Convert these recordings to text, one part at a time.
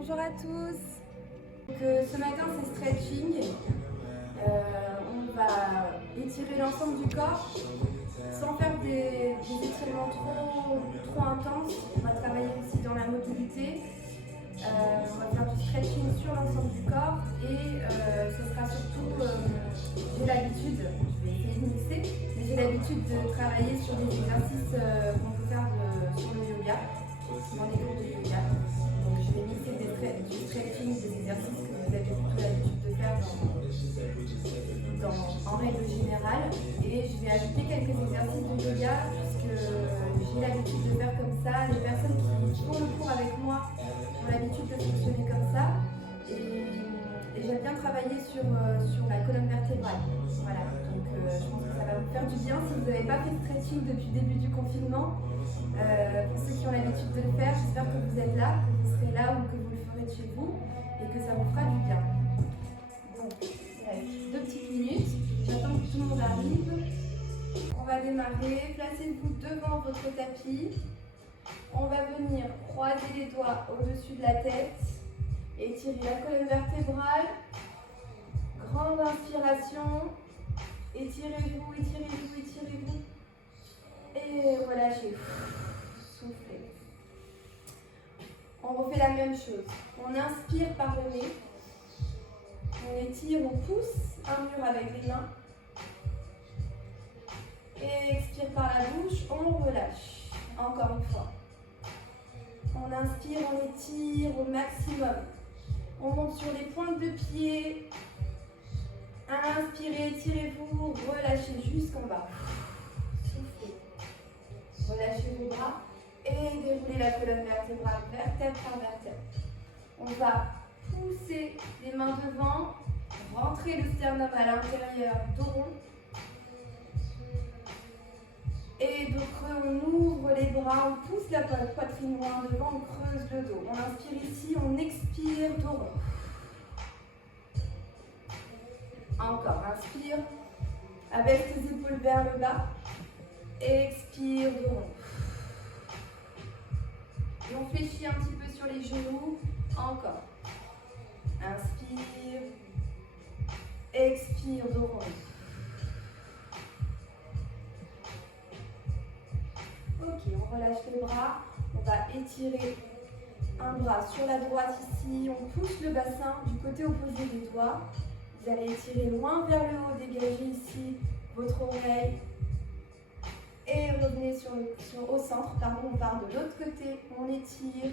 Bonjour à tous. Ce matin c'est stretching. On va étirer l'ensemble du corps sans faire des étirements trop intenses. On va travailler aussi dans la mobilité. On va faire du stretching sur l'ensemble du corps et ce sera surtout, j'ai l'habitude, je vais essayer de mixer, mais j'ai l'habitude de travailler sur des exercices qu'on peut faire sur le yoga, dans les cours de yoga. Donc je vais mixer du stretching, des exercices que vous avez plutôt l'habitude de faire en règle générale, et je vais ajouter quelques exercices de yoga puisque j'ai l'habitude de faire comme ça. Les personnes qui font le cours avec moi ont l'habitude de fonctionner comme ça, et j'aime bien travailler sur la colonne vertébrale. Voilà, donc je pense que ça va vous faire du bien si vous n'avez pas fait de stretching depuis le début du confinement. Pour ceux qui ont l'habitude de le faire, j'espère que vous êtes là, que vous serez là ou que vous le ferez de chez vous et que ça vous fera du bien. Donc, il reste 2 petites minutes, j'attends que tout le monde arrive. On va démarrer, placez-vous devant votre tapis. On va venir croiser les doigts au-dessus de la tête, étirer la colonne vertébrale. Grande inspiration, étirez-vous, étirez-vous, étirez-vous. Et relâchez. Soufflez. On refait la même chose. On inspire par le nez. On étire, on pousse un mur avec les mains. Et expire par la bouche, on relâche. Encore une fois. On inspire, on étire au maximum. On monte sur les pointes de pied. Inspirez, étirez-vous, relâchez jusqu'en bas. Soufflez. Relâchez vos bras et déroulez la colonne vertébrale, vertèbre par vertèbre. On va pousser les mains devant, rentrer le sternum à l'intérieur, dos rond. Et dos creux, on ouvre les bras, on pousse la poitrine loin devant, on creuse le dos. On inspire ici, on expire, dos rond. Encore, inspire, abaisse tes épaules vers le bas. Expire, dos rond. Et on fléchit un petit peu sur les genoux. Encore. Inspire. Expire, dos rond. Ok, on relâche les bras. On va étirer un bras sur la droite ici. On pousse le bassin du côté opposé des doigts. Vous allez étirer loin vers le haut, dégager ici votre oreille. Et revenez au centre, pardon, on part de l'autre côté, on étire.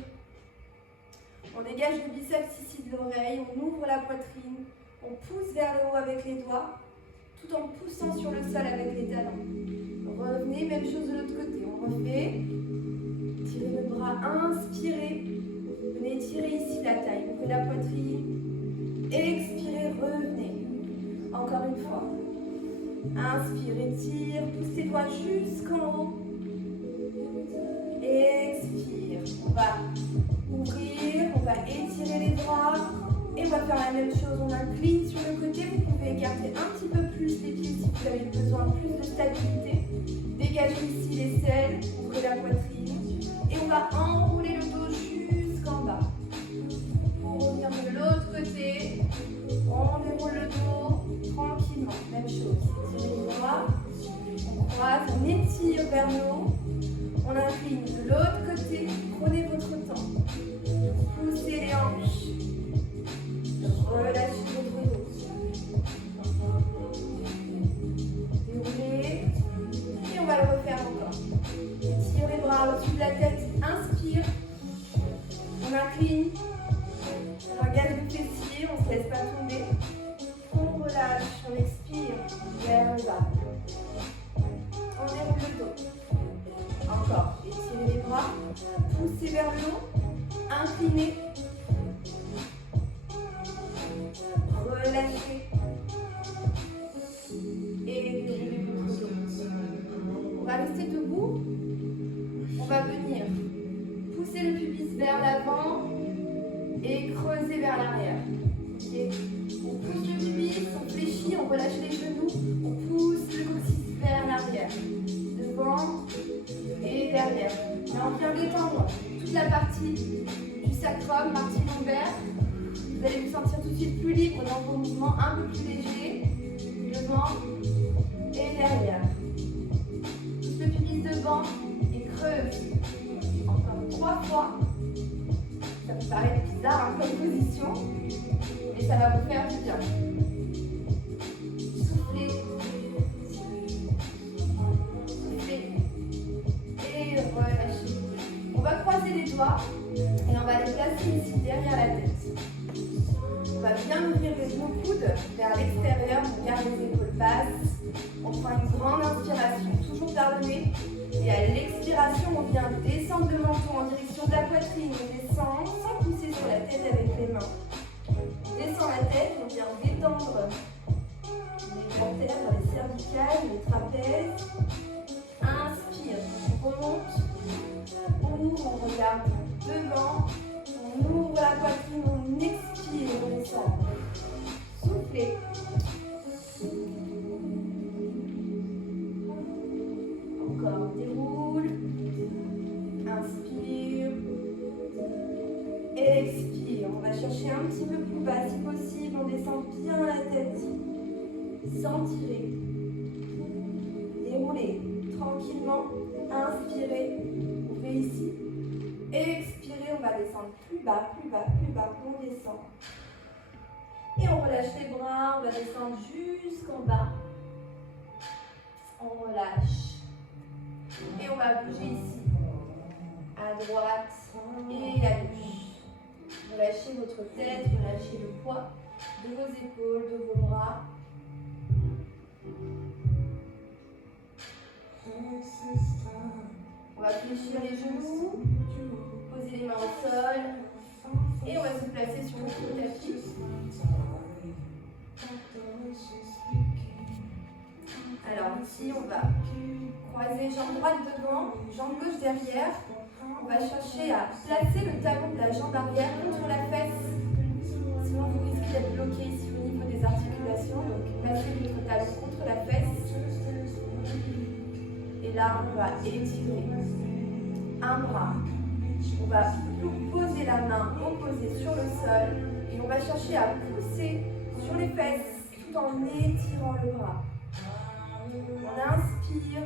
On dégage le biceps ici de l'oreille, on ouvre la poitrine, on pousse vers le haut avec les doigts, tout en poussant sur le sol avec les talons. Revenez, même chose de l'autre côté, on refait. Tirez le bras, inspirez. Venez tirer ici la taille, ouvrez la poitrine. Expirez, revenez. Encore une fois. Inspire, étire, pousse tes doigts jusqu'en haut. Expire. On va ouvrir, on va étirer les bras. Et on va faire la même chose. On incline sur le côté. Vous pouvez écarter un petit peu plus les pieds si vous avez besoin de plus de stabilité. Dégagez ici les selles, ouvrez la poitrine. Et on va enrouler le dos jusqu'en bas. Pour revenir de l'autre côté, on déroule le dos tranquillement. Même chose. On croise, on étire vers le haut, on incline de l'autre côté, prenez votre temps, poussez les hanches, relâchez votre dos, déroulez, et on va le refaire encore. Étire les bras au-dessus de la tête, inspire, on incline, on engage le fessier, on ne se laisse pas tomber, on relâche, on expire vers le bas. On déroule le dos. Encore. Étirez les bras. Poussez vers le haut. Inclinez. Relâchez. Et déroulez votre dos. On va rester debout. On va venir pousser le pubis vers l'avant et creuser vers l'arrière. Okay. On pousse le pubis, on fléchit, on relâche les genoux, on pousse le coccyx vers l'arrière, devant et derrière. Et on vient détendre toute la partie du sacrum, partie lombaire, de suite plus libre dans vos mouvements, un peu plus légers, devant et derrière. Pousse le pubis devant et creuse. Encore 3 fois. Ça peut paraître bizarre comme position, mais ça va vous faire du bien. Soufflez. Soufflez. Et relâchez. On va croiser les doigts et on va les placer ici derrière la tête. On va bien ouvrir les genoux coudes vers l'extérieur, on garde les épaules basses. On prend une grande inspiration, toujours par le nez. Et à l'expiration, on vient descendre le menton en direction de la poitrine. On descend sans pousser sur la tête avec les mains. On descend la tête, on vient détendre les vertèbres, les cervicales, les trapèzes. Inspire, on remonte, on ouvre, on regarde devant, on ouvre la poitrine, on expire, on descend. Soufflez. Encore, déroule. Inspire. Expire. On va chercher un petit peu plus bas si possible. On descend bien la tête. Sans tirer. Déroulez tranquillement. Inspirez. Ouvrez ici. Expirez. On va descendre plus bas, plus bas, plus bas. On descend. Et on relâche les bras. On va descendre jusqu'en bas. On relâche. Et on va bouger ici, à droite et à gauche. Relâchez votre tête, relâchez le poids de vos épaules, de vos bras. On va fléchir les genoux, poser les mains au sol et on va se placer sur notre tapis. Alors ici, on va croiser jambe droite devant, jambe gauche derrière. On va chercher à placer le talon de la jambe arrière contre la fesse. Sinon, vous risquez d'être bloqué ici au niveau des articulations. Donc, placez votre talon contre la fesse. Et là, on va étirer un bras. On va poser la main opposée sur le sol. Et on va chercher à pousser sur les fesses tout en étirant le bras. On inspire,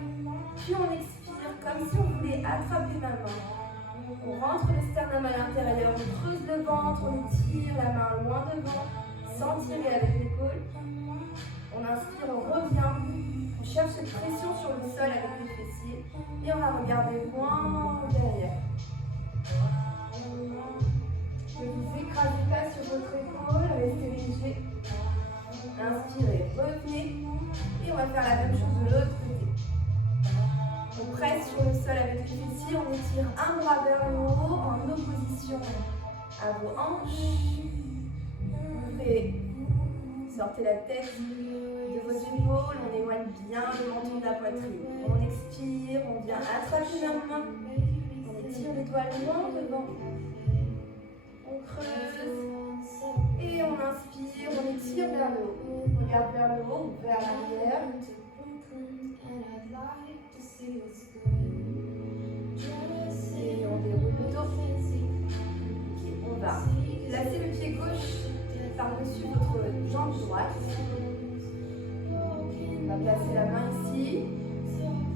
puis on expire comme si on voulait attraper ma main. On rentre le sternum à l'intérieur, on creuse le ventre, on étire la main loin devant, sans tirer avec l'épaule. On inspire, on revient, on cherche cette pression sur le sol avec les fessiers et on va regarder loin derrière. Ne vous écrasez pas sur votre épaule, restez léger. Inspirez, revenez. Et on va faire la même chose de l'autre côté. On presse sur le sol avec les fessiers, on étire un bras vers le haut en opposition à vos hanches. Ouvrez, sortez la tête de vos épaules, on éloigne bien le menton de la poitrine. On expire, on vient attraper la main, on étire les doigts loin devant. On creuse et on inspire, on étire vers le haut. On regarde vers le haut, vers l'arrière. Et on déroule le dos. On va placer le pied gauche par-dessus votre jambe droite. On va placer la main ici.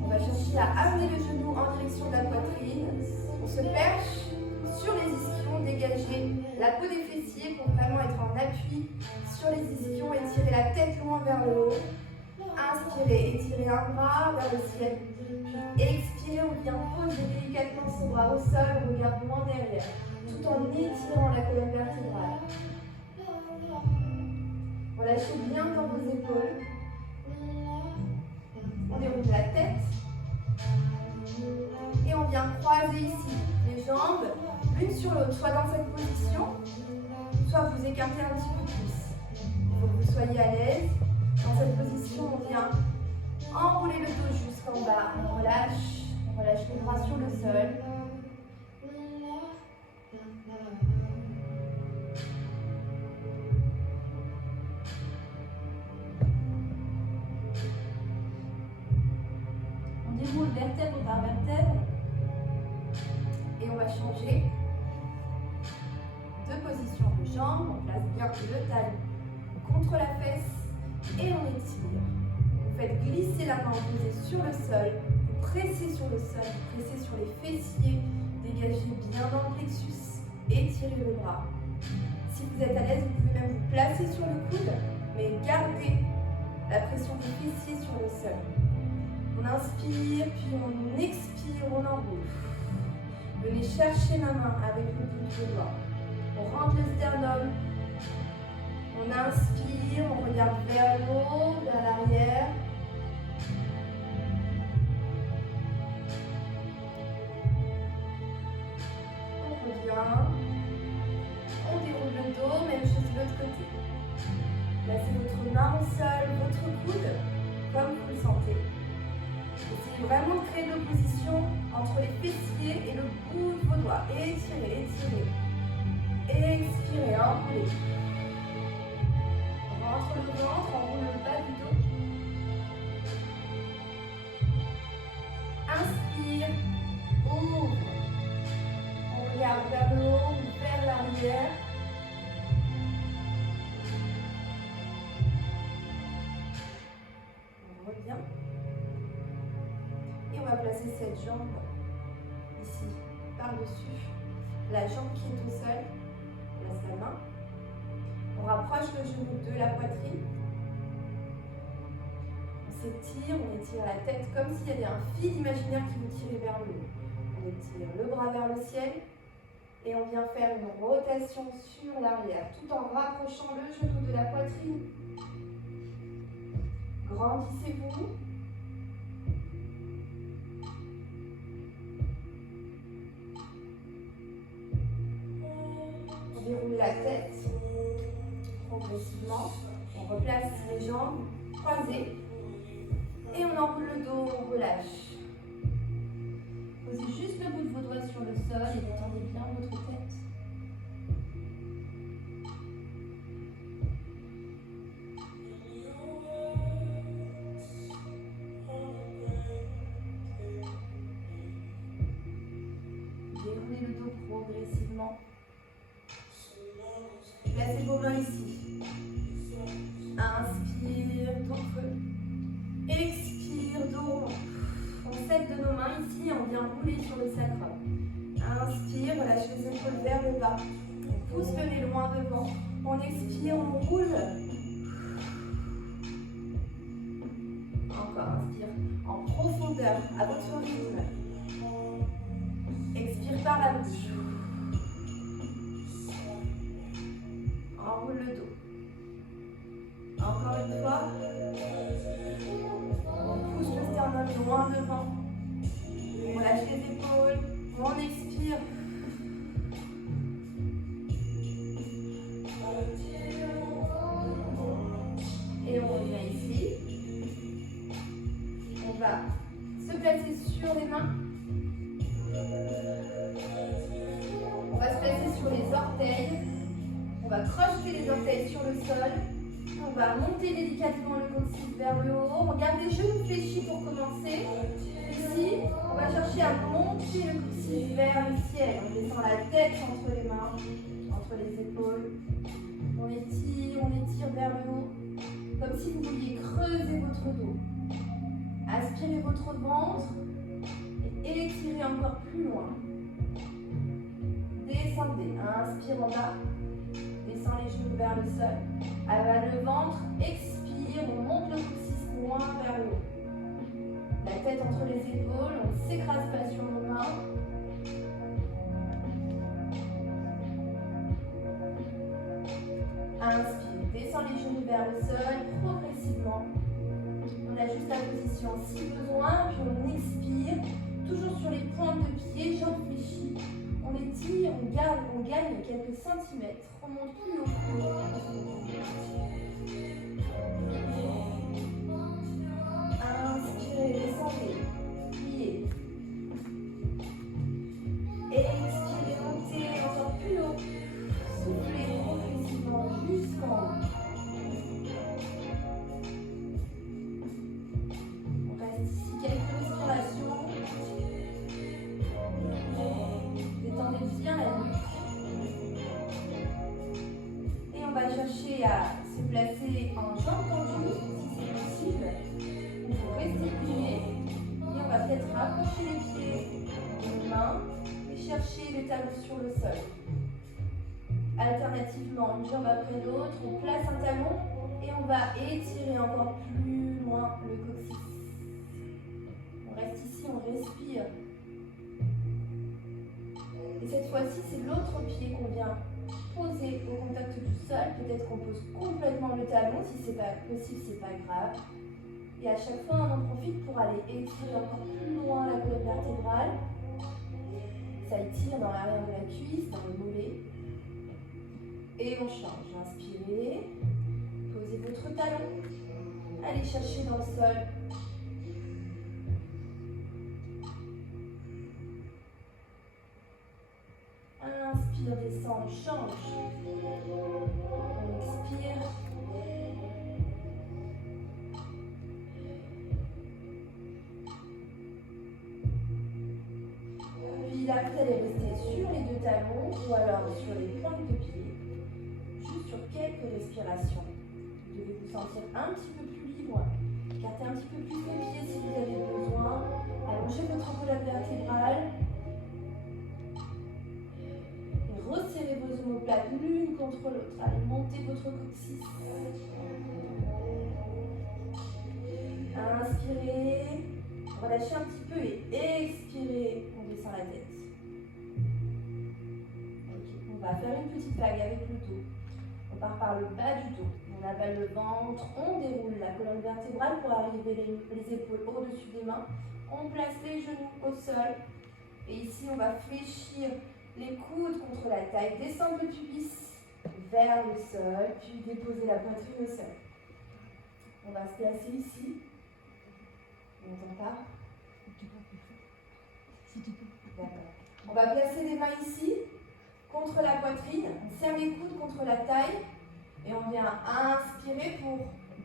On va chercher à amener le genou en direction de la poitrine. On se perche sur les ischions, dégager la peau des fessiers pour vraiment être en appui sur les ischions, étirer la tête loin vers le haut. Inspirez, étirez un bras vers le ciel. Puis expirez, on vient poser délicatement son bras au sol, on regarde loin derrière, tout en étirant la colonne vertébrale. Relâchez bien dans vos épaules. On déroule la tête. Et on vient croiser ici les jambes, l'une sur l'autre, soit dans cette position, soit vous écartez un petit peu plus. Il faut que vous soyez à l'aise. Dans cette position, on vient enrouler le dos jusqu'en bas. On relâche les bras sur le sol. On déroule vertèbre par vertèbre. Et on va changer de position de jambes. On place bien revient le talon contre la fesse et on étire. Vous faites glisser la main posée sur le sol, vous pressez sur le sol, vous pressez sur les fessiers, dégagez bien dans le plexus, étirez le bras. Si vous êtes à l'aise, vous pouvez même vous placer sur le coude, mais gardez la pression des fessiers sur le sol. On inspire, puis on expire, on enroule. Venez chercher ma main avec le bout de vos doigts. On rentre le sternum. On inspire, on regarde vers le haut, vers l'arrière. On revient. On déroule le dos, même chose de l'autre côté. Placez votre main au sol, votre coude, comme vous le sentez. Essayez vraiment de créer de l'opposition entre les fessiers et le bout de vos doigts. Étirez, étirez. Expirez, enroulez. Rentre le ventre, enroule le bas du dos. Inspire, ouvre. On regarde vers le haut ou vers l'arrière. On revient. Et on va placer cette jambe ici, par-dessus. La jambe qui est au sol, on laisse la main. On rapproche le genou de la poitrine. On s'étire, on étire la tête comme s'il y avait un fil imaginaire qui vous tirait vers le haut. On étire le bras vers le ciel et on vient faire une rotation sur l'arrière tout en rapprochant le genou de la poitrine. Grandissez-vous. On déroule la tête progressivement. On replace les jambes croisées et on enroule le dos, on relâche. Posez juste le bout de vos doigts sur le sol et détendez bien votre tête. Déroulez le dos progressivement. Placez vos mains ici. Inspire, dos creux. Expire, dos rond. On s'aide de nos mains ici et on vient rouler sur le sacrum. Inspire, relâchez les épaules vers le bas. On pousse le nez loin devant. On expire, on roule. Encore, inspire en profondeur, à votre rythme. Expire par la bouche. Enroule le dos. Encore une fois. On pousse le sternum loin devant. On lâche les épaules. On expire. Et on revient ici. On va se placer sur les mains. On va se placer sur les orteils. On va crocheter les orteils sur le sol. On va monter délicatement le coccyx vers le haut. On garde les genoux fléchis pour commencer. Ici, on va chercher à monter le coccyx vers le ciel. On descend la tête entre les mains, entre les épaules. On étire vers le haut, comme si vous vouliez creuser votre dos. Aspirez votre ventre et étirez encore plus loin. Descendez, inspire en bas. Descend les genoux vers le sol. Avale le ventre, expire, on monte le coccyx loin vers le haut. La tête entre les épaules, on ne s'écrase pas sur nos mains. Inspire, descend les genoux vers le sol, progressivement. On ajuste la position si besoin, puis on expire, toujours sur les pointes de pied, jambes fléchies. On étire, on gagne quelques centimètres. On monte plus haut. Inspirez, descendez, pliez. Expirez, montez encore plus haut. Soufflez progressivement jusqu'en haut. On reste ici quelques respirations. Détendez bien la nuque. Et on va chercher relâchez les pieds, les mains et cherchez les talons sur le sol. Alternativement, une jambe après l'autre, on place un talon et on va étirer encore plus loin le coccyx. On reste ici, on respire. Et cette fois-ci, c'est l'autre pied qu'on vient poser au contact du sol. Peut-être qu'on pose complètement le talon. Si ce n'est pas possible, c'est pas grave. Et à chaque fois, on en profite pour aller étirer encore plus loin la colonne vertébrale. Ça étire dans l'arrière de la cuisse, dans le mollet. Et on change. Inspirez. Posez votre talon. Allez chercher dans le sol. Inspire, descend, on change. On expire. Puis là, vous allez rester sur les deux talons ou alors sur les pointes de pied, juste sur quelques respirations. Vous devez vous sentir un petit peu plus libre. Écartez un petit peu plus les pieds si vous avez besoin. Allongez votre colonne vertébrale. Resserrez vos omoplates l'une contre l'autre. Allez, montez votre coccyx. Inspirez, relâchez un petit peu et expirez, on descend la tête. Okay. On va faire une petite vague avec le dos. On part par le bas du dos. On avale le ventre, on déroule la colonne vertébrale pour arriver les épaules au-dessus des mains. On place les genoux au sol. Et ici, on va fléchir les coudes contre la taille, descendre le pubis vers le sol, puis déposer la poitrine au sol. On va se placer ici. On n'entend pas? D'accord. On va placer les mains ici, contre la poitrine. On serre les coudes contre la taille. Et on vient inspirer pour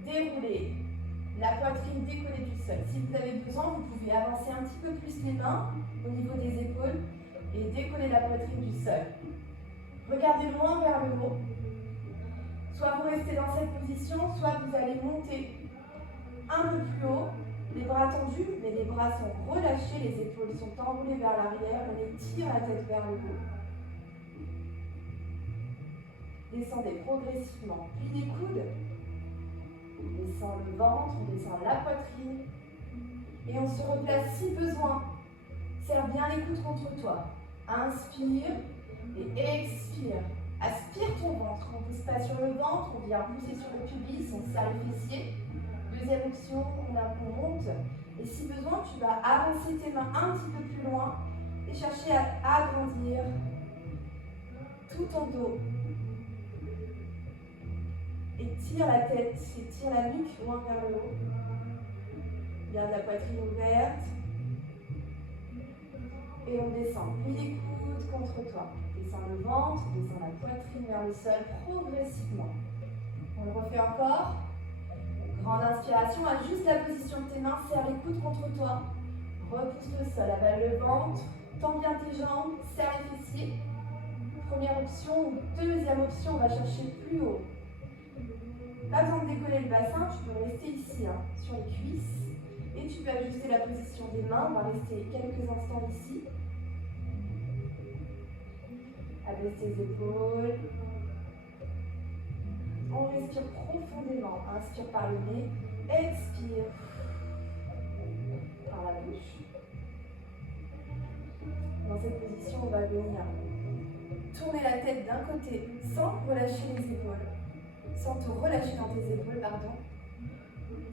dérouler la poitrine décollée du sol. Si vous avez besoin, vous pouvez avancer un petit peu plus les mains au niveau des épaules et décoller la poitrine du sol. Regardez loin vers le haut. Soit vous restez dans cette position, soit vous allez monter un peu plus haut, les bras tendus, mais les bras sont relâchés, les épaules sont enroulées vers l'arrière, on étire la tête vers le haut. Descendez progressivement, puis les coudes, on descend le ventre, on descend la poitrine, et on se replace si besoin. Serre bien les coudes contre toi. Inspire et expire. Aspire ton ventre. On ne pousse pas sur le ventre, on vient pousser sur le pubis, on serre les fessiers. Deuxième option, on monte. Et si besoin, tu vas avancer tes mains un petit peu plus loin et chercher à agrandir tout ton dos. Étire la tête, étire la nuque loin vers le haut. Garde la poitrine ouverte. Et on descend. Puis les coudes contre toi. Descends le ventre, descends la poitrine vers le sol progressivement. On le refait encore. Grande inspiration, ajuste la position de tes mains, serre les coudes contre toi. Repousse le sol, avale le ventre, tends bien tes jambes, serre les fessiers. Première option, deuxième option, on va chercher plus haut. Pas besoin de décoller le bassin, tu peux rester ici, sur les cuisses. Et tu peux ajuster la position des mains, on va rester quelques instants ici. Abaisse tes épaules. On respire profondément. Inspire par le nez. Expire par la bouche. Dans cette position, on va venir tourner la tête d'un côté sans relâcher les épaules. Sans te relâcher dans tes épaules, pardon.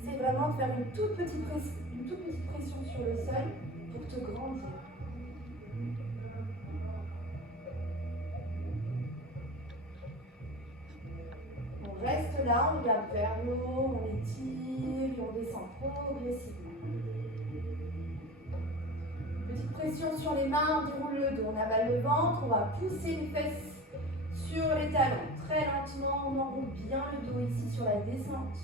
C'est vraiment de faire une toute petite pression sur le sol pour te grandir. On reste là, on regarde vers le haut, on étire et on descend progressivement. Petite pression sur les mains, on déroule le dos, on avale le ventre, on va pousser les fesses sur les talons. Très lentement, on enroule bien le dos ici sur la descente.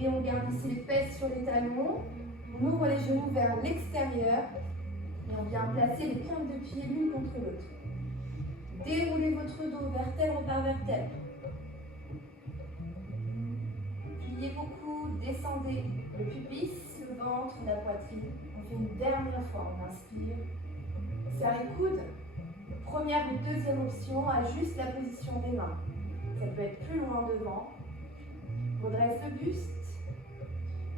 Et on garde ici les fesses sur les talons. On ouvre les genoux vers l'extérieur. Et on vient placer les pointes de pied l'une contre l'autre. Déroulez votre dos vertèbre par vertèbre. Pliez vos coudes. descendez le pubis, le ventre, la poitrine. On fait une dernière fois, on inspire. Serre les coudes. Première ou deuxième option, ajuste la position des mains. Ça peut être plus loin devant. Redresse le buste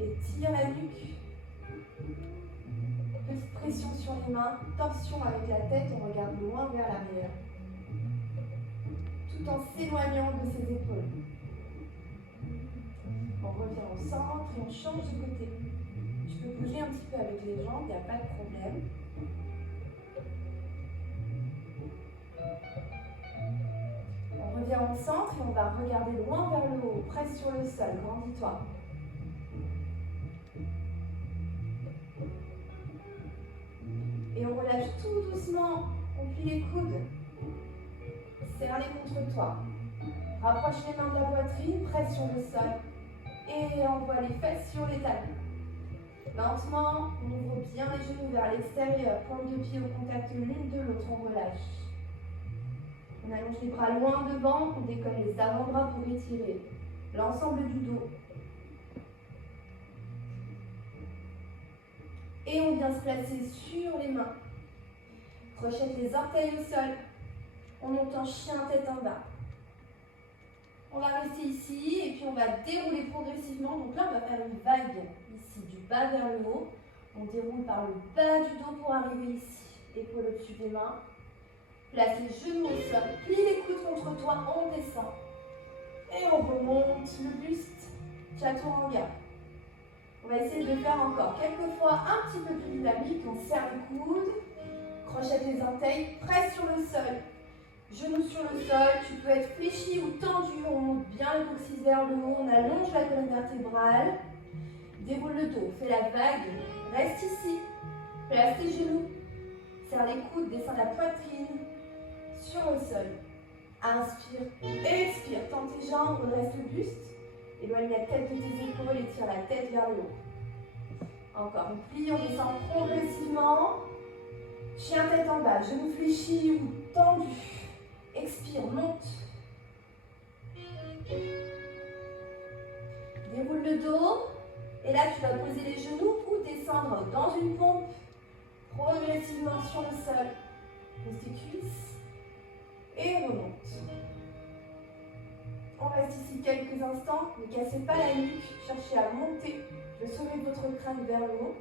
et tire la nuque. Petite pression sur les mains, torsion avec la tête, on regarde loin vers l'arrière. Tout en s'éloignant de ses épaules. On revient au centre et on change de côté. Je peux bouger un petit peu avec les jambes, il n'y a pas de problème. On revient au centre et on va regarder loin vers le haut. Presse sur le sol, grandis-toi. Et on relâche tout doucement. On plie les coudes. Serre-les contre toi. Rapproche les mains de la poitrine, presse sur le sol. Et envoie les fesses sur les talons. Lentement, on ouvre bien les genoux vers l'extérieur. Pointe de pied au contact l'une de l'autre, on relâche. On allonge les bras loin devant, on décolle les avant-bras pour étirer l'ensemble du dos. Et on vient se placer sur les mains. Crochette les orteils au sol. On monte en chien tête en bas. On va rester ici et puis on va dérouler progressivement. Donc là, on va faire une vague ici, du bas vers le haut. On déroule par le bas du dos pour arriver ici. Épaule au-dessus des mains. Place les genoux au sol. Plie les coudes contre toi, on descend. Et on remonte le buste, chaturanga. On va essayer de le faire encore quelques fois un petit peu plus dynamique. On serre les coudes, crochette les orteils, presse sur le sol. Genoux sur le sol, tu peux être fléchi ou tendu, on monte bien le coccyx vers le haut, on allonge la colonne vertébrale, déroule le dos, fais la vague, reste ici, place tes genoux, serre les coudes, descends la poitrine sur le sol. Inspire, expire, tends tes jambes, redresse le buste, éloigne la tête de tes épaules et tire la tête vers le haut. Encore, on plie, on descend progressivement, chien tête en bas, genoux fléchis ou tendus. Expire, monte. Déroule le dos. Et là, tu vas poser les genoux ou descendre dans une pompe progressivement sur le sol. Pose tes cuisses et remonte. On reste ici quelques instants. Ne cassez pas la nuque. Cherchez à monter le sommet de votre crâne vers le haut.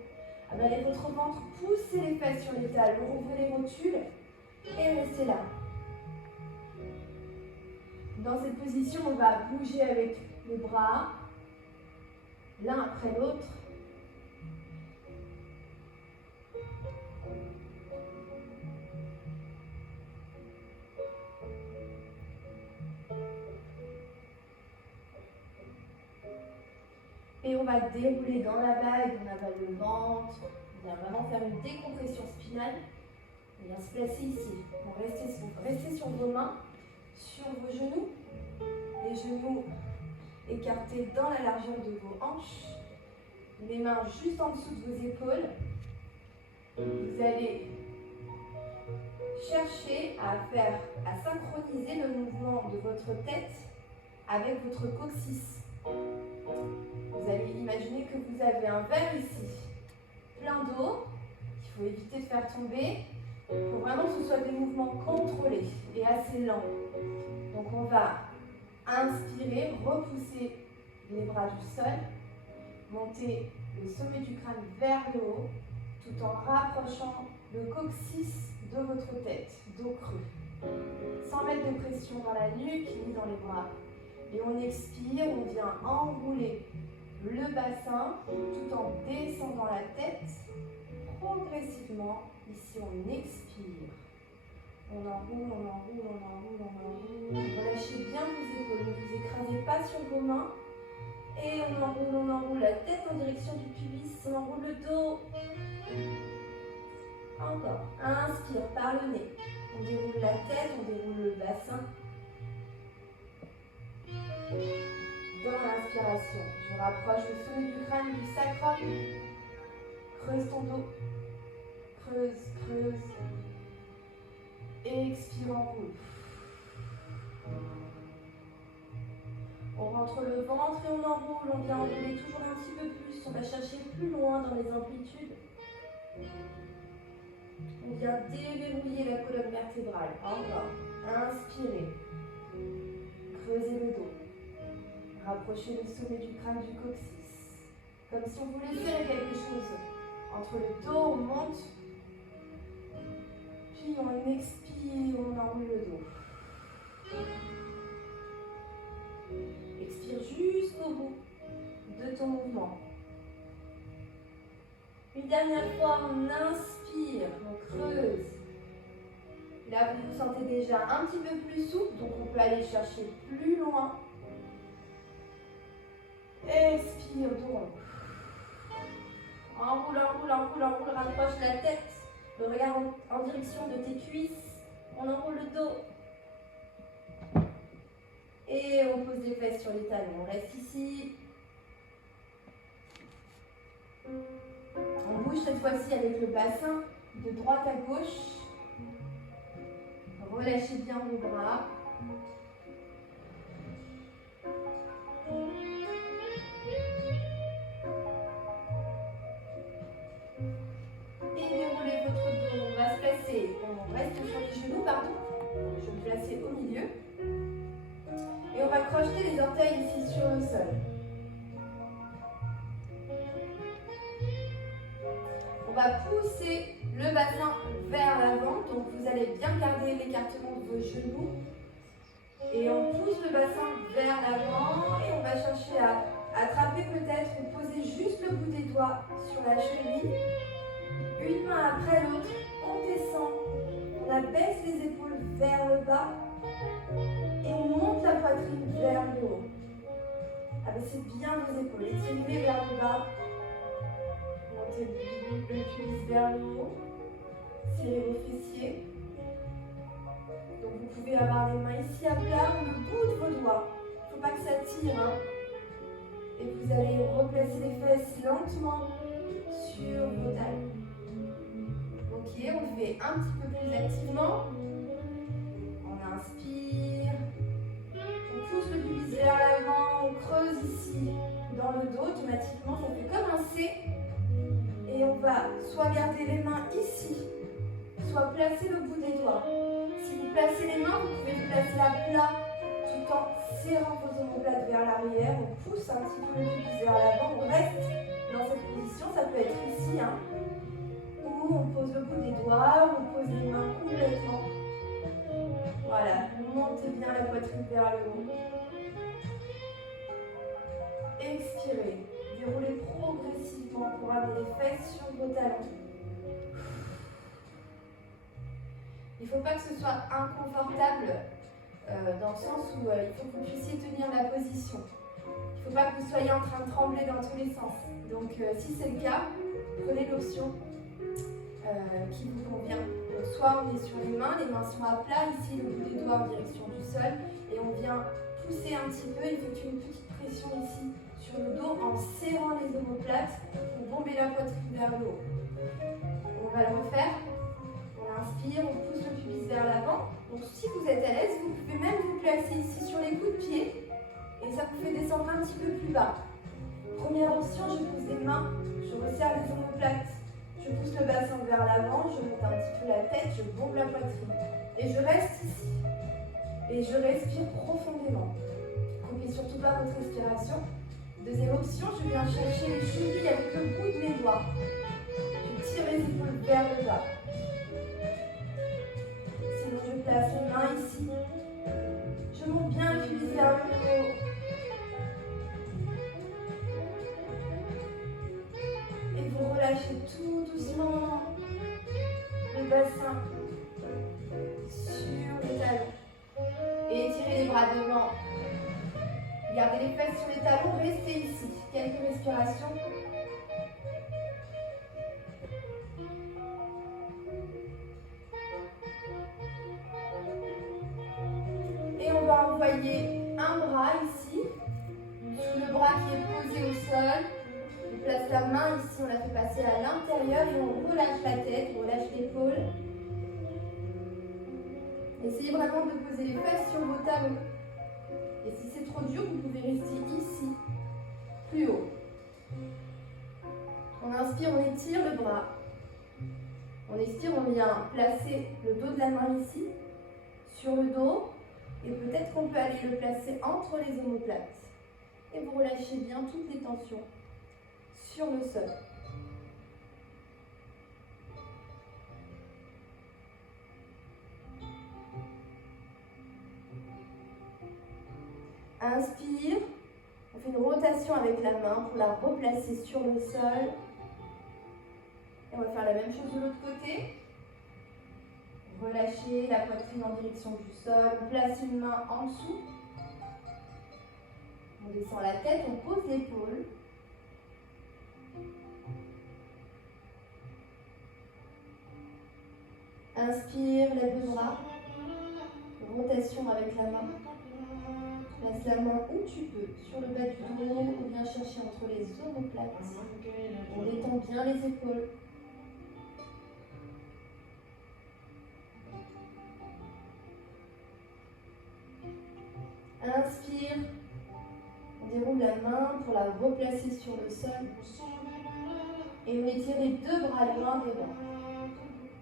Avalez votre ventre, poussez les fesses sur les talons, ouvrez les rotules et restez là. Dans cette position, on va bouger avec les bras, l'un après l'autre. Et on va dérouler dans la vague, on avale le ventre, on vient vraiment faire une décompression spinale. On vient se placer ici. Restez sur vos mains, sur vos genoux, les genoux écartés dans la largeur de vos hanches, les mains juste en dessous de vos épaules. Vous allez chercher à synchroniser le mouvement de votre tête avec votre coccyx. Vous allez imaginer que vous avez un verre ici, plein d'eau, qu'il faut éviter de faire tomber. Il faut vraiment que ce soit des mouvements contrôlés et assez lents. Donc on va inspirer, repousser les bras du sol, monter le sommet du crâne vers le haut, tout en rapprochant le coccyx de votre tête, dos creux. Sans mettre de pression dans la nuque ni dans les bras. Et on expire, on vient enrouler le bassin tout en descendant la tête progressivement. Ici, on expire. On enroule, on enroule, on enroule, on enroule. Relâchez bien vos épaules, ne vous écrasez pas sur vos mains. Et on enroule la tête en direction du pubis, on enroule le dos. Encore. Inspire par le nez. On déroule la tête, on déroule le bassin. Dans l'inspiration, je rapproche le sommet du crâne du sacrum. Creuse ton dos. Creuse, creuse. Expire, enroule. On rentre le ventre et on enroule. On vient enrouler toujours un petit peu plus. On va chercher plus loin dans les amplitudes. On vient déverrouiller la colonne vertébrale. Encore. Inspirez. Creusez le dos. Rapprochez le sommet du crâne du coccyx. Comme si on voulait serrer quelque chose. Entre le dos, on monte. Puis on expire, on enroule le dos. Expire jusqu'au bout de ton mouvement. Une dernière fois, on inspire, on creuse. Là, vous vous sentez déjà un petit peu plus souple, donc on peut aller chercher plus loin. Expire, tourne. Enroule, enroule, enroule, enroule, rapproche la tête. Le regard en direction de tes cuisses. On enroule le dos. Et on pose les fesses sur les talons. On reste ici. On bouge cette fois-ci avec le bassin de droite à gauche. Relâchez bien vos bras. Et déroulez votre dos. On va se placer. On reste sur les genoux, pardon. Je vais me placer au milieu. Et on va crocheter les orteils ici sur le sol. On va pousser le bassin vers l'avant. Donc vous allez bien garder l'écartement de vos genoux. Et on pousse le bassin vers l'avant. Et on va chercher à attraper peut-être ou poser juste le bout des doigts sur la cheville. Une main après l'autre. On descend. On abaisse les épaules vers le bas. Et on monte la poitrine vers le haut. Abaissez bien vos épaules. Étirez vers le bas. Montez le pubis vers le haut. Serrez vos fessiers. Donc vous pouvez avoir les mains ici à plat ou le bout de vos doigts. Il ne faut pas que ça tire. Hein. Et vous allez replacer les fesses lentement sur vos talons. Ok, on le fait un petit peu plus activement. On inspire. On pousse le pubis vers l'avant. On creuse ici dans le dos. Automatiquement, ça fait comme un C. Et on va soit garder les mains ici, soit placer le bout des doigts. Si vous placez les mains, vous pouvez les placer à plat tout en serrant vos omoplates vers l'arrière. On pousse un petit peu le pubis vers l'avant. On reste dans cette position. Ça peut être ici, hein, où on pose le bout des doigts, où on pose les mains complètement. Voilà, montez bien la poitrine vers le haut. Expirez. Déroulez progressivement pour amener les fesses sur vos talons. Il ne faut pas que ce soit inconfortable dans le sens où il faut que vous puissiez tenir la position. Il ne faut pas que vous soyez en train de trembler dans tous les sens. Donc si c'est le cas, prenez l'option qui vous convient. Donc, soit on est sur les mains sont à plat, ici le bout des doigts en direction du sol, et on vient pousser un petit peu, effectuer une petite pression ici sur le dos en serrant les omoplates pour bomber la poitrine vers le haut. On va le refaire. On inspire, on pousse le pubis vers l'avant. Donc si vous êtes à l'aise, vous pouvez même vous placer ici sur les coups de pied et ça vous fait descendre un petit peu plus bas. Première option, je pose les mains, je resserre les omoplates, je pousse le bassin vers l'avant, je monte un petit peu la tête, je bombe la poitrine. Et je reste ici. Et je respire profondément. Coupez surtout pas votre respiration. Deuxième option, je viens chercher les chevilles avec le bout de mes doigts. Je tire les épaules vers le bas. Sinon, je place les mains ici. Je monte bien le pubis vers le haut. Et vous relâchez tout doucement le bassin sur les talons. Et étirez les bras devant. Gardez les fesses sur les talons, restez ici. Quelques respirations. Et on va envoyer un bras ici, sous le bras qui est posé au sol. On place la main ici, on la fait passer à l'intérieur et on relâche la tête, on relâche l'épaule. Essayez vraiment de poser les fesses sur vos talons. Et si c'est trop dur, vous pouvez rester ici, plus haut. On inspire, on étire le bras. On expire, on vient placer le dos de la main ici, sur le dos. Et peut-être qu'on peut aller le placer entre les omoplates. Et vous relâchez bien toutes les tensions sur le sol. Inspire, on fait une rotation avec la main pour la replacer sur le sol. Et on va faire la même chose de l'autre côté. Relâchez la poitrine en direction du sol. On place une main en dessous. On descend la tête, on pose l'épaule. Inspire, lève le bras. Rotation avec la main. Place la main où tu peux, sur le bas du dos, ou bien chercher entre les omoplates. On détend bien les épaules. Inspire. On déroule la main pour la replacer sur le sol. Et on étire les deux bras loin devant.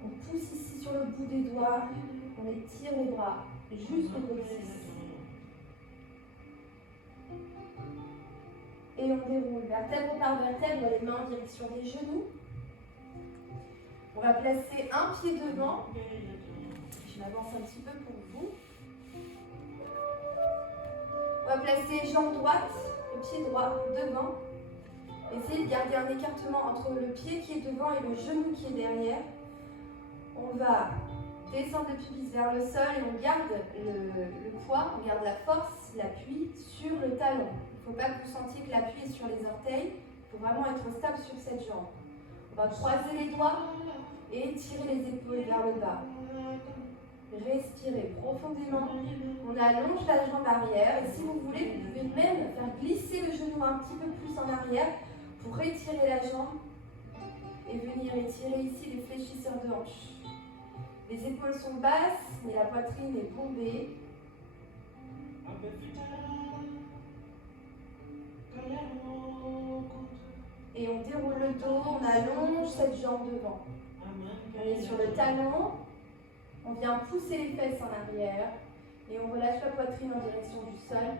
On pousse ici sur le bout des doigts. On étire les bras jusqu'au coccyx. Et on déroule vertèbre par vertèbre, les mains en direction des genoux. On va placer un pied devant. Je m'avance un petit peu pour vous. On va placer jambe droite, le pied droit devant. Essayez de garder un écartement entre le pied qui est devant et le genou qui est derrière. On va descendre le pubis vers le sol et on garde le poids, on garde la force, l'appui sur le talon. Il ne faut pas que vous sentiez que l'appui est sur les orteils. Il faut vraiment être stable sur cette jambe. On va croiser les doigts et tirer les épaules vers le bas. Respirez profondément. On allonge la jambe arrière. Et si vous voulez, vous pouvez même faire glisser le genou un petit peu plus en arrière pour étirer la jambe et venir étirer ici les fléchisseurs de hanches. Les épaules sont basses, mais la poitrine est bombée. Et on déroule le dos, on allonge cette jambe devant. On est sur le talon, on vient pousser les fesses en arrière et on relâche la poitrine en direction du sol.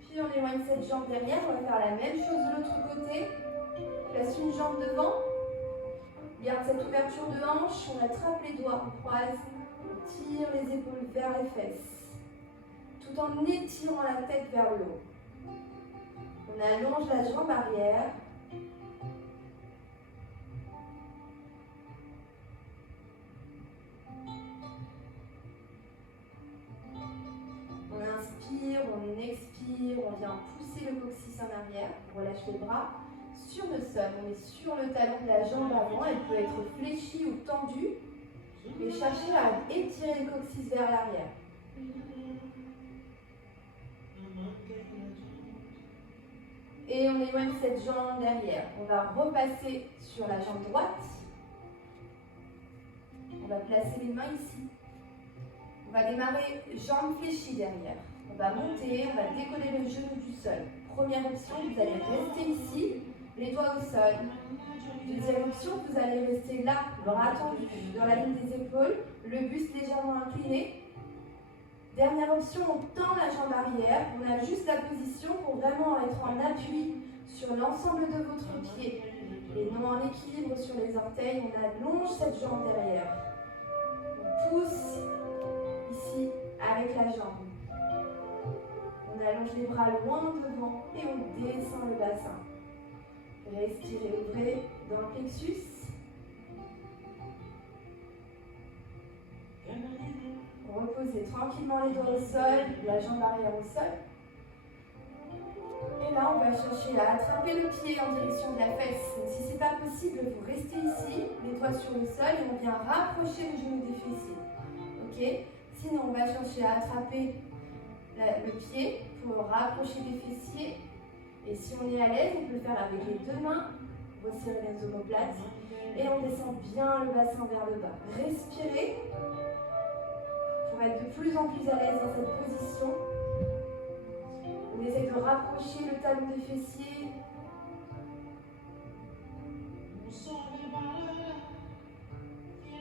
Puis on éloigne cette jambe derrière, on va faire la même chose de l'autre côté. Place une jambe devant, garde cette ouverture de hanche, on attrape les doigts, on croise, on tire les épaules vers les fesses, tout en étirant la tête vers le haut. On allonge la jambe arrière. On inspire, on expire, on vient pousser le coccyx en arrière, on relâche les bras sur le sol, on est sur le talon de la jambe avant, elle peut être fléchie ou tendue, et chercher à étirer le coccyx vers l'arrière. Et on éloigne cette jambe derrière. On va repasser sur la jambe droite. On va placer les mains ici. On va démarrer jambe fléchie derrière. On va monter, on va décoller le genou du sol. Première option, vous allez rester ici, les doigts au sol. Deuxième option, vous allez rester là, bras tendus, dans la ligne des épaules, le buste légèrement incliné. Dernière option, on tend la jambe arrière, on ajuste la position pour vraiment être en appui sur l'ensemble de votre pied et non en équilibre sur les orteils. On allonge cette jambe derrière. On pousse ici avec la jambe. On allonge les bras loin devant et on descend le bassin. Respirez, ouvrez dans le plexus. Reposez tranquillement les doigts au sol, la jambe arrière au sol. Et là, on va chercher à attraper le pied en direction de la fesse. Donc, si ce n'est pas possible, vous restez ici, les doigts sur le sol, et on vient rapprocher le genou des fessiers. Ok? Sinon, on va chercher à attraper le pied pour rapprocher des fessiers. Et si on est à l'aise, on peut le faire avec les deux mains, resserrer les omoplates. Et on descend bien le bassin vers le bas. Respirez pour être de plus en plus à l'aise dans cette position. On essaie de rapprocher le talon des fessiers.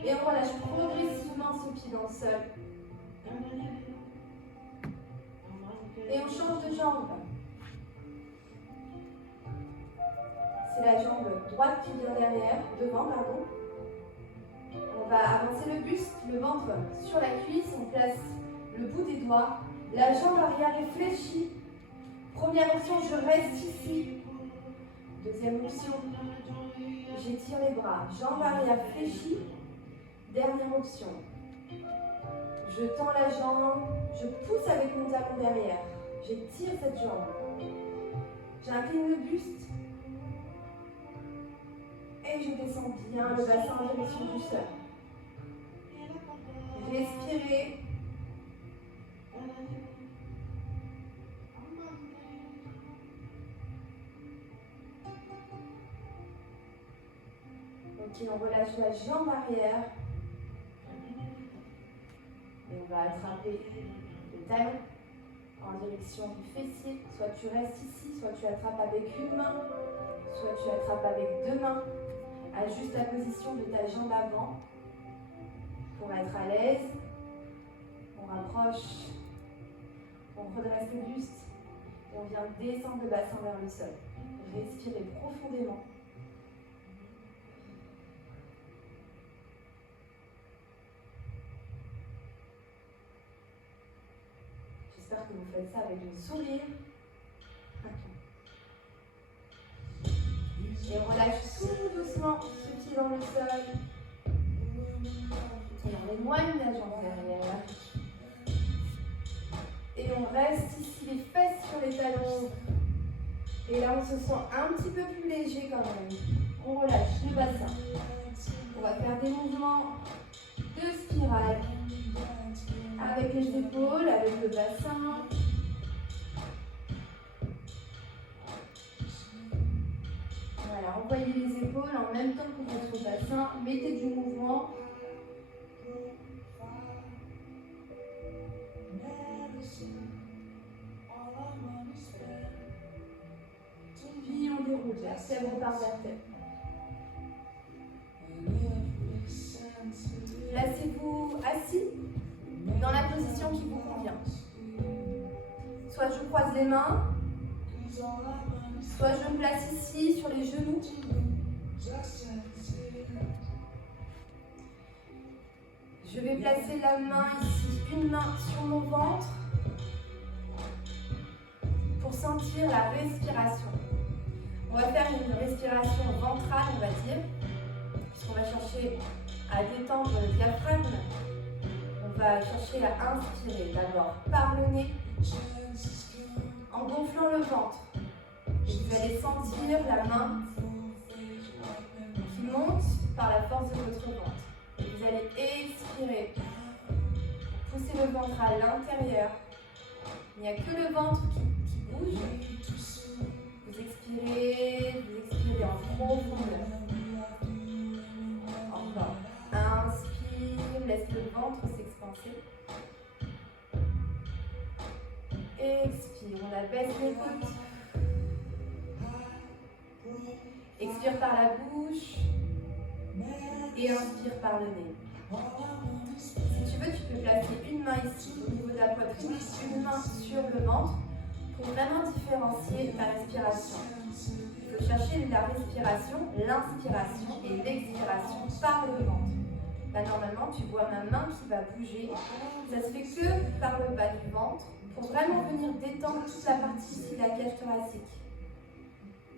Et on relâche progressivement ce pied dans le sol. Et on change de jambe. C'est la jambe droite qui vient derrière, devant, pardon. On va avancer le buste, le ventre sur la cuisse. On place le bout des doigts. La jambe arrière est fléchie. Première option, je reste ici. Deuxième option, j'étire les bras. Jambe arrière fléchie. Dernière option. Je tends la jambe, je pousse avec mon talon derrière. J'étire cette jambe. J'incline le buste. Et je descends bien le bassin en direction du sol. Respirez. Ok, on relâche la jambe arrière. Et on va attraper le talon en direction du fessier. Soit tu restes ici, soit tu attrapes avec une main, soit tu attrapes avec deux mains. Ajuste la position de ta jambe avant pour être à l'aise. On rapproche, on redresse le buste et on vient descendre le bassin vers le sol. Respirez profondément. J'espère que vous faites ça avec le sourire. Et on relâche tout doucement ce pied dans le sol. Et on éloigne la jambe derrière. Et on reste ici, les fesses sur les talons. Et là, on se sent un petit peu plus léger quand même. On relâche le bassin. On va faire des mouvements de spirale. Avec les épaules, avec le bassin. Voilà, envoyez les épaules en même temps que votre bassin. Mettez du mouvement. Puis on déroule, vertèbre par vertèbre. Placez-vous assis dans la position qui vous convient. Soit je croise les mains, soit je me place ici sur les genoux. Je vais placer la main ici, une main sur mon ventre pour sentir la respiration. On va faire une respiration ventrale, on va dire, puisqu'on va chercher à détendre le diaphragme. On va chercher à inspirer d'abord par le nez, en gonflant le ventre. Et vous allez sentir la main qui monte par la force de votre ventre. Et vous allez expirer, pousser le ventre à l'intérieur. Il n'y a que le ventre qui bouge. Vous expirez en profondeur. Encore. Inspire, laisse le ventre s'expanser. Expire, on abaisse les côtes. Expire par la bouche et inspire par le nez. Si tu veux, tu peux placer une main ici au niveau de la poitrine, une main sur le ventre pour vraiment différencier ta respiration. Il faut chercher la respiration, l'inspiration et l'expiration par le ventre. Là, normalement, tu vois ma main qui va bouger. Ça se fait que par le bas du ventre pour vraiment venir détendre toute la partie ici de la cage thoracique.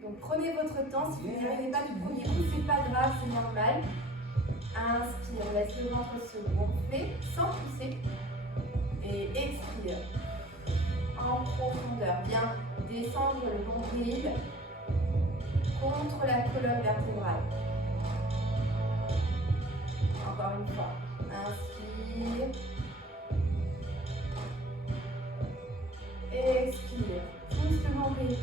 Donc prenez votre temps, si vous n'y arrivez pas du premier coup, c'est pas grave, c'est normal. Inspire, laisse le ventre se gonfler sans pousser. Et expire. En profondeur, bien descendre le nombril contre la colonne vertébrale. Encore une fois. Inspire. Expire. Pousse le nombril.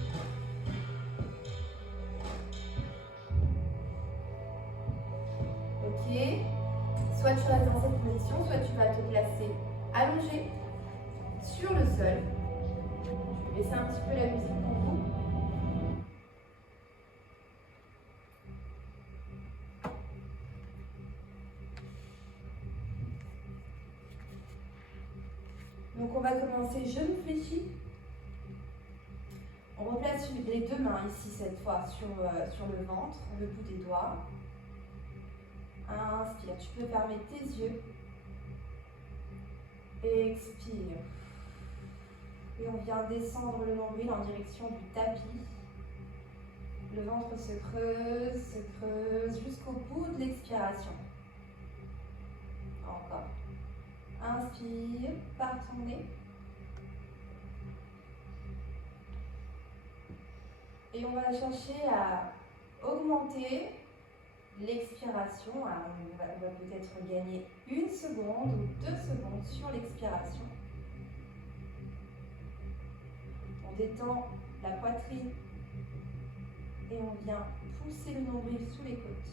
sur le sol. Je vais laisser un petit peu la musique pour vous. Donc on va commencer genou fléchi. On replace les deux mains ici cette fois sur le ventre, le bout des doigts. Inspire, tu peux fermer tes yeux. Expire. Et on vient descendre le nombril en direction du tapis. Le ventre se creuse jusqu'au bout de l'expiration. Encore. Inspire par ton nez. Et on va chercher à augmenter l'expiration. On va peut-être gagner 1 seconde ou 2 secondes sur l'expiration. On détend la poitrine et on vient pousser le nombril sous les côtes.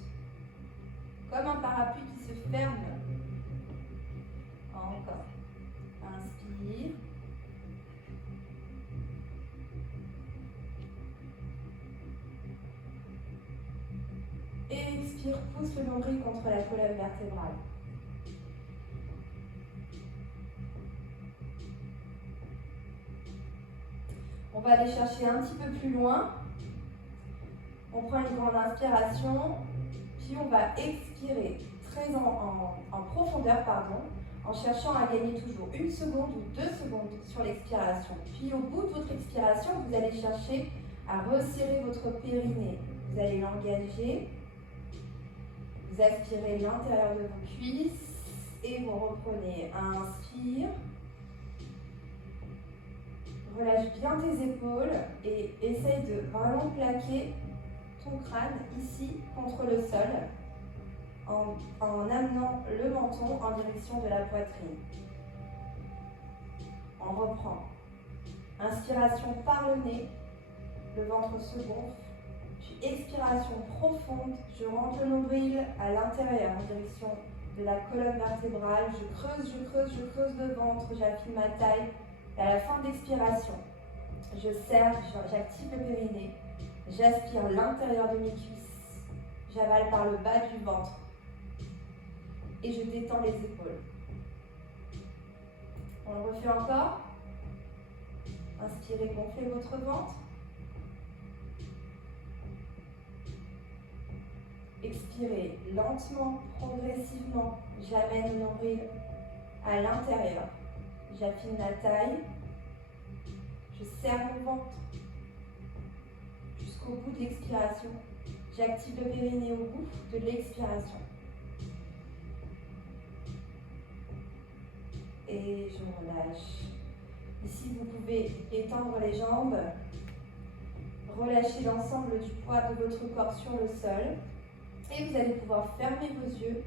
Comme un parapluie qui se ferme. Encore. Inspire. Et expire, pousse le nombril contre la colonne vertébrale. On va aller chercher un petit peu plus loin. On prend une grande inspiration, puis on va expirer très en profondeur, en cherchant à gagner toujours 1 seconde ou 2 secondes sur l'expiration. Puis au bout de votre expiration, vous allez chercher à resserrer votre périnée. Vous allez l'engager. Vous aspirez l'intérieur de vos cuisses et vous reprenez. Inspire. Relâche bien tes épaules et essaye de vraiment plaquer ton crâne ici contre le sol en amenant le menton en direction de la poitrine. On reprend. Inspiration par le nez, le ventre se gonfle. Puis expiration profonde, je rentre le nombril à l'intérieur en direction de la colonne vertébrale. Je creuse le ventre, j'affine ma taille. Et à la fin de l'expiration, je serre, j'active le périnée. J'aspire l'intérieur de mes cuisses. J'avale par le bas du ventre. Et je détends les épaules. On le refait encore. Inspirez, gonflez votre ventre. Expirez lentement, progressivement. J'amène le nombril à l'intérieur. J'affine la taille. Je serre mon ventre jusqu'au bout de l'expiration. J'active le périnée au bout de l'expiration. Et je relâche. Ici, vous pouvez étendre les jambes, relâcher l'ensemble du poids de votre corps sur le sol. Et vous allez pouvoir fermer vos yeux.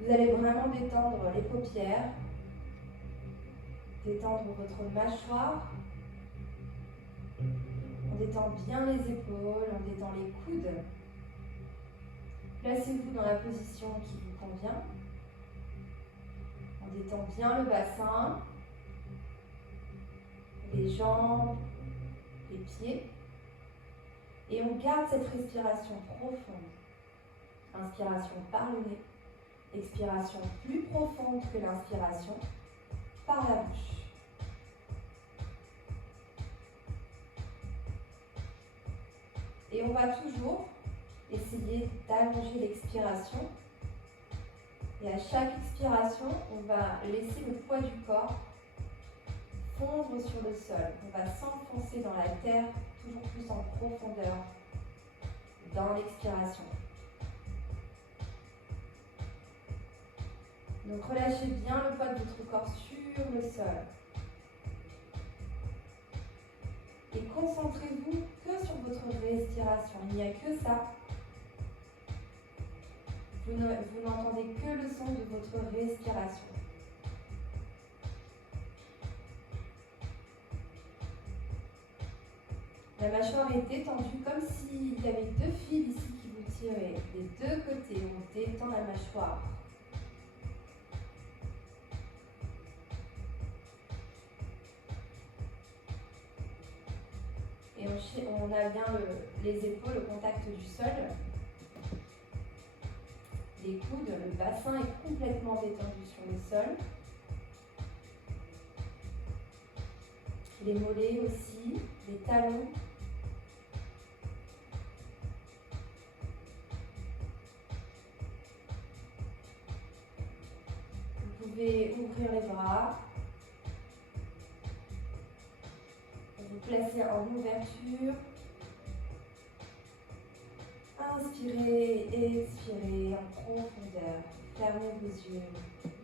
Vous allez vraiment détendre les paupières, détendre votre mâchoire. On détend bien les épaules, on détend les coudes. Placez-vous dans la position qui vous convient. On détend bien le bassin, les jambes, les pieds. Et on garde cette respiration profonde. Inspiration par le nez. Expiration plus profonde que l'inspiration par la bouche. Et on va toujours essayer d'allonger l'expiration. Et à chaque expiration, on va laisser le poids du corps fondre sur le sol. On va s'enfoncer dans la terre, toujours plus en profondeur, dans l'expiration. Donc relâchez bien le poids de votre corps sur le sol. Et concentrez-vous que sur votre respiration. Il n'y a que ça. Vous n'entendez que le son de votre respiration. La mâchoire est détendue comme s'il y avait 2 fils ici qui vous tiraient des 2 côtés. On détend la mâchoire. on a bien les épaules au contact du sol. Les coudes, le bassin est complètement détendu sur le sol. Les mollets aussi, les talons. Vous pouvez ouvrir les bras. Vous placez en ouverture. Inspirez et expirez en profondeur. Fermez vos yeux.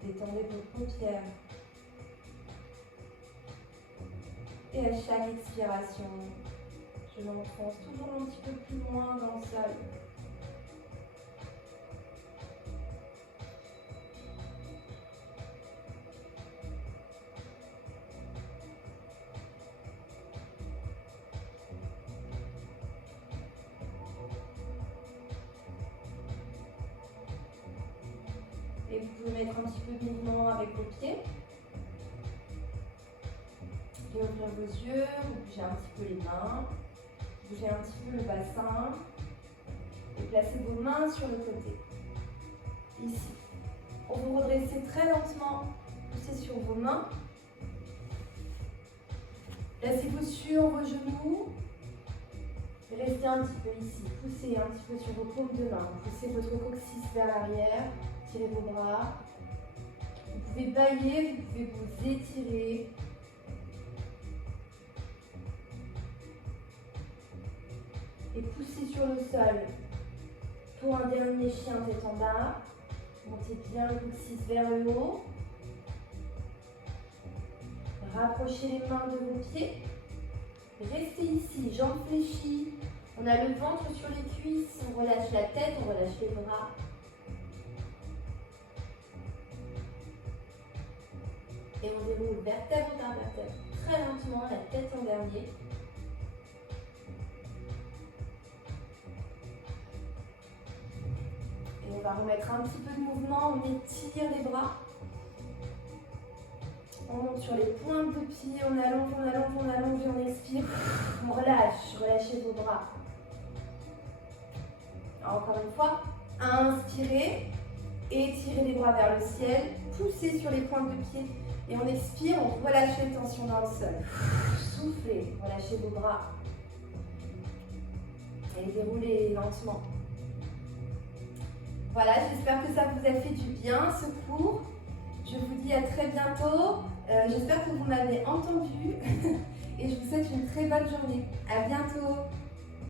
Détendez vos paupières. Et à chaque expiration, je m'enfonce toujours un petit peu plus loin dans le sol. Et vous pouvez mettre un petit peu de mouvement avec vos pieds. Et ouvrir vos yeux, vous bougez un petit peu les mains, bougez un petit peu le bassin et placez vos mains sur le côté. Ici. Pour vous redresser très lentement, poussez sur vos mains. Placez-vous sur vos genoux. Restez un petit peu ici. Poussez un petit peu sur vos paumes de main. Poussez votre coccyx vers l'arrière. Tirez vos bras. Vous pouvez bailler, vous pouvez vous étirer. Et poussez sur le sol. Pour un dernier chien tête en bas. Montez bien le coccyx vers le haut. Rapprochez les mains de vos pieds. Restez ici, jambes fléchies. On a le ventre sur les cuisses. On relâche la tête, on relâche les bras. Et on déroule vertèbre par vertèbre. Très lentement, la tête en dernier. Et on va remettre un petit peu de mouvement, on étire les bras. On monte sur les pointes de pied, on allonge, et on expire. On relâche, relâchez vos bras. Encore une fois, inspirez, étirez les bras vers le ciel, poussez sur les pointes de pied et on expire, on relâche les tensions dans le sol. Soufflez, relâchez vos bras et déroulez lentement. Voilà, j'espère que ça vous a fait du bien, ce cours. Je vous dis à très bientôt. J'espère que vous m'avez entendu et je vous souhaite une très bonne journée. À bientôt.